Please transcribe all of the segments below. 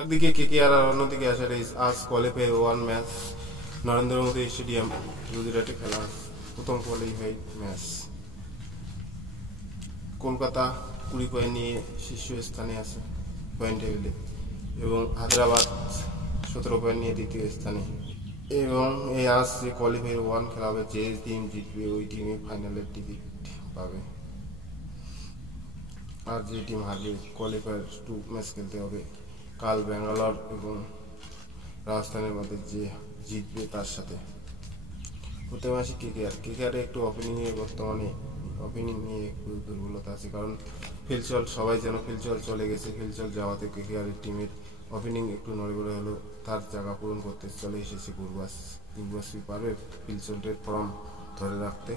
একদিকে কেকেআর আর অন্যদিকে আসার আজ qualifier one match Narendra Modi stadium গুজরাটে খেলা প্রথম কোয়ালিফাই ম্যাচ। কলকাতা 20 পয়েন্ট নিয়ে শীর্ষস্থানে আছে পয়েন্ট টেবিলে এবং হায়দ্রাবাদ 17 পয়েন্ট নিয়ে দ্বিতীয় স্থানে। এবং এই আজ যে কোয়ালিফায়ার ওয়ান খেলা হবে, যে টিম জিতবে ওই টিমে ফাইনালের টিকিট পাবে, আর যে টিম হারবে কোয়ালিফায়ার 2 ম্যাচ খেলতে হবে। কাল ব্যাঙ্গালোর এবং রাজস্থানের মধ্যে যে জিতবে তার সাথে। প্রথমে আসি কেকেআরে একটু বর্তমানে ওপেনিং নিয়ে একটু দুর্বলতা আছে, কারণ ফিলচল সবাই যেন ফিলচল চলে গেছে। ফিলচল যাওয়াতে কেকেআরের টিমের ওপেনিং একটু নড়বড়ে হলো, তার জায়গা পূরণ করতে চলে এসেছে গুরবাসী পারবে ফিলচলের ফর্ম ধরে রাখতে।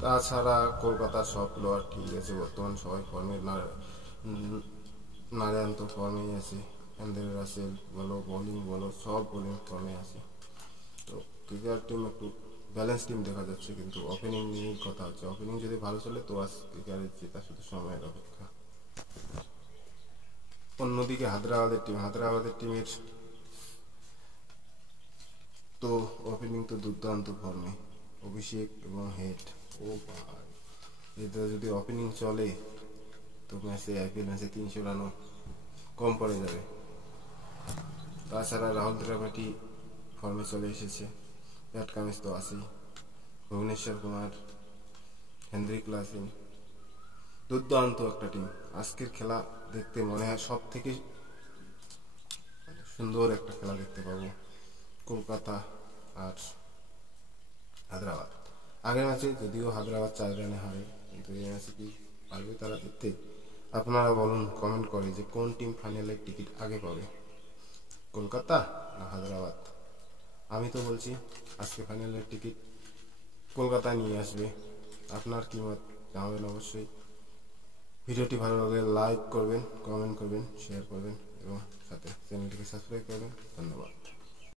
তাছাড়া কলকাতার সব প্লেয়ার ঠিক আছে, বর্তমান সবাই ফর্মে নারায়ণ তো ফর্মেই আছে, অ্যান্ড্রে রাসেল বলো, বোলিং বলো, সব বোলিং ফর্মে আছে। তো কেকেআর টিম একটু ব্যালেন্স টিম দেখা যাচ্ছে, কিন্তু ওপেনিং নিয়েই কথা হচ্ছে। ওপেনিং যদি ভালো চলে তো আজ কেকেআরের জেতা শুধু সময়ের অপেক্ষা। অন্যদিকে হায়দ্রাবাদের টিমের তো ওপেনিং তো দুর্দান্ত ফর্মে, অভিষেক এবং হেড। ও ভাই, এটা যদি ওপেনিং চলে তো আইপিএল ম্যাচে 300 রানও কম পড়ে যাবে। তাছাড়া রাহুল ত্রিপাঠী ফর্মে চলে এসেছে, প্যাট কামিন্স তো আছেই, ভুবনেশ্বর কুমার, হেনরিক লাসিন, দুর্দান্ত একটা টিম। আজকের খেলা দেখতে মনে হয় সব থেকে সুন্দর একটা খেলা দেখতে পাবো, কলকাতা আর হায়দ্রাবাদ। আগের ম্যাচে যদিও হায়দ্রাবাদ 4 রানে হারে, কিন্তু এই ম্যাচে কি পারবে তারা জিততে? আপনারা বলুন কমেন্ট করে যে কোন টিম ফাইনালের টিকিট আগে পাবে, কলকাতা না হায়দ্রাবাদ? আমি তো বলছি আজকে ফাইনালের টিকিট কলকাতা নিয়ে আসবে। আপনার কি মত জানাবেন অবশ্যই। ভিডিওটি ভালো লাগলে লাইক করবেন, কমেন্ট করবেন, শেয়ার করবেন এবং সাথে চ্যানেলটিকে সাবস্ক্রাইব করবেন। ধন্যবাদ।